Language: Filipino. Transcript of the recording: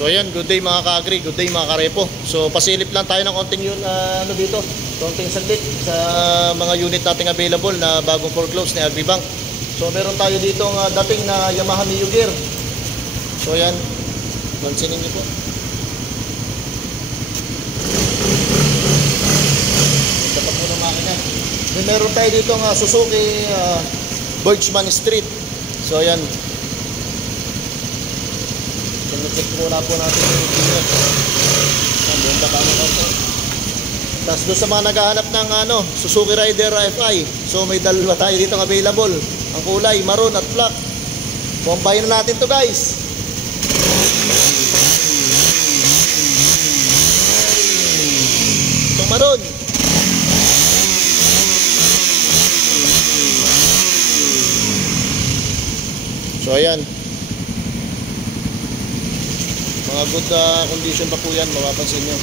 So ayan, good day mga ka-agri, good day mga karepo. So pasilip lang tayo ng konting yun, dito, konting saglit sa mga unit nating available na bagong foreclose ni Agribank. So meron tayo dito ng dating na Yamaha Mio Gear. So ayan, pansinin niyo po. Ito pa po ng makina. Meron tayo dito ng Suzuki Birchman Street. So ayan, check muna po natin yung unit. Tapos doon sa mga naghahanap ng Suzuki Rider FI, so may dalawa tayo dito available. Ang kulay, maroon at black. Combine na natin to guys. Itong maroon. So ayan, mga good condition pa po yan, mapapansin nyo.